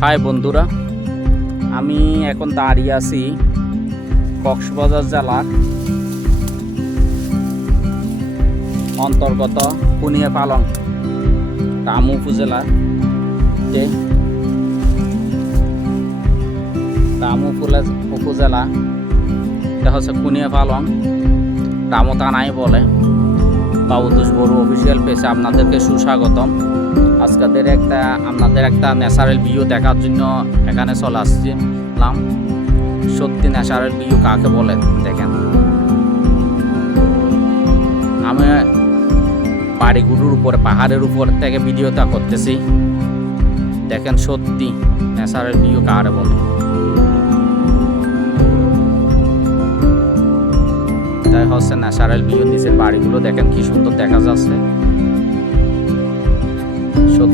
High বন্ধুরা, আমি এখন দাঁড়িয়ে আছি কক্সবাজার জেলার অন্তর্গত কুনিয়া পালং রামু উপজেলার রামু উপজেলা- এটা হচ্ছে কুনিয়া পালং রামু থানায় বলে। বাবুদুষ বড়ু অফিসিয়াল পেজে আপনাদেরকে সুস্বাগতম। আজকেদের একটা আপনাদের একটা ন্যাচারাল ভিউ দেখার জন্য এখানে চলে আসছিলাম। সত্যি ন্যাচারাল ভিউ কাকে বলে দেখেন। আমি বাড়িগুলোর উপরে, পাহাড়ের উপর থেকে ভিডিওটা করতেছি। দেখেন সত্যি ন্যাচারাল ভিউ কারে বলে। তাই হচ্ছে ন্যাচারাল ভিউ নিচের বাড়িগুলো দেখেন কি সুন্দর দেখা যাচ্ছে।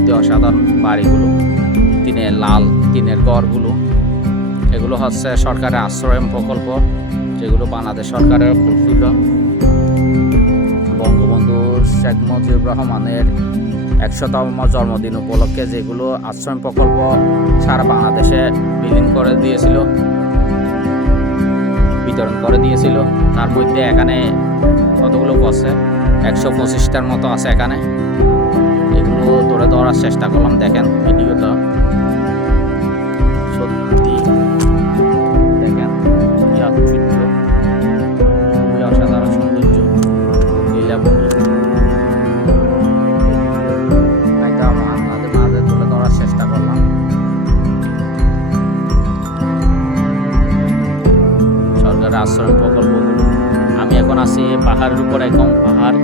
সত্যি অসাধারণ বাড়িগুলো টিনের লাল টিনের ঘরগুলো এগুলো হচ্ছে সরকারের আশ্রয় প্রকল্প, যেগুলো বাংলাদেশ সরকারের ফুলফিল বঙ্গবন্ধু শেখ মুজিবুর রহমানের একশোতম জন্মদিন উপলক্ষে যেগুলো আশ্রয় প্রকল্প সারা বাংলাদেশে বিলীন করে দিয়েছিল, বিতরণ করে দিয়েছিল, তার মধ্যে এখানে কতগুলো বসে? একশো পঁচিশটার মতো আছে এখানে। ধরে ধরার চেষ্টা করলাম, দেখেন ভিডিওটা। সত্যি। দেখেন একদম আপনাদের মাঝে তুলে চেষ্টা করলাম। সরকারের আমি এখন আছি পাহাড়ের উপরে, একদম পাহাড়,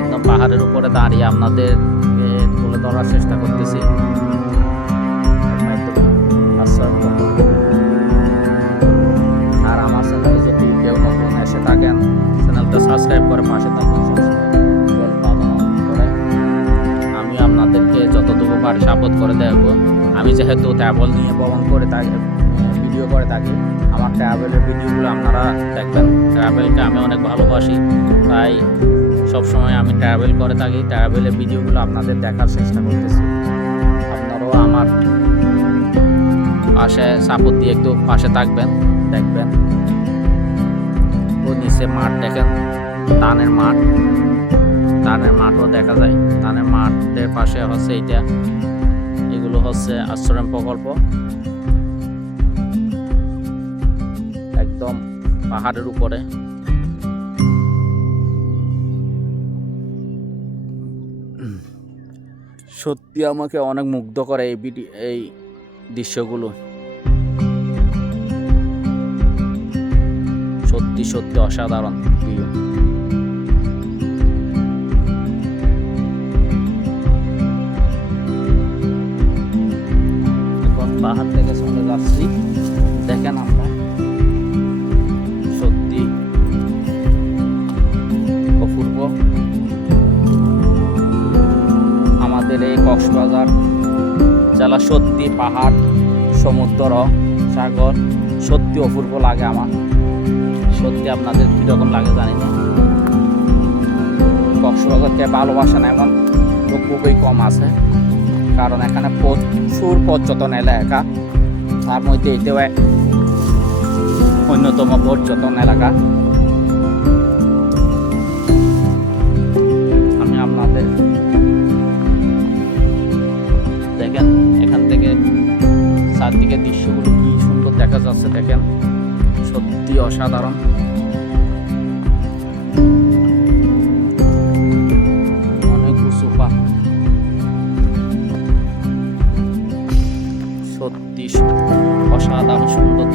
একদম পাহাড়ের উপরে দাঁড়িয়ে আপনাদের তুলে ধরার চেষ্টা করতেছি আর আমার চ্যানেলে যদি কেউ নতুন এসে থাকেন চ্যানেলটা সাবস্ক্রাইব করে পাশে করে। আমি আপনাদেরকে যতটুকু পারি সাপোর্ট করে দেবো আমি যেহেতু ট্রাভেল নিয়ে ভ্রমণ করে থাকি ভিডিও করে থাকি। আমার ট্রাভেলের ভিডিওগুলো আপনারা দেখবেন। ট্রাভেলকে আমি অনেক ভালোবাসি। তাই সবসময় আমি ট্রাভেল করে থাকি। ট্রাভেলের ভিডিওগুলো আপনাদের দেখার চেষ্টা করতেছি। আপনারাও আমার পাশে সাপোর্ট দিয়ে একটু পাশে থাকবেন, দেখবেন। ও নিচে মাঠ দেখেন। ধানের মাঠ। ধানের মাঠও দেখা যায়। ধানের মাঠের পাশে হচ্ছে এইটা। এগুলো হচ্ছে আশ্রম প্রকল্প। একদম পাহাড়ের উপরে। সত্যি আমাকে অনেক মুগ্ধ করে এই ভিডিও এই দৃশ্যগুলো। সত্যি সত্যি অসাধারণ ভিউ আমাদের এই কক্সবাজার জেলা সত্যি পাহাড়, সমুদ্র, সাগর সত্যি অপূর্ব লাগে আমার। সত্যি আপনাদের কীরকম লাগে জানি না। কক্সবাজারকে ভালোবাসা না এমন লোক খুবই কম আছে, কারণ এখানে প্রচুর পর্যটন এলাকা, তার মধ্যে এটাও অন্যতম পর্যটন এলাকা। দৃশ্যগুলো কি সুন্দর দেখা যাচ্ছে দেখেন? সত্যি অসাধারণ। সত্যি অসাধারণ সুন্দর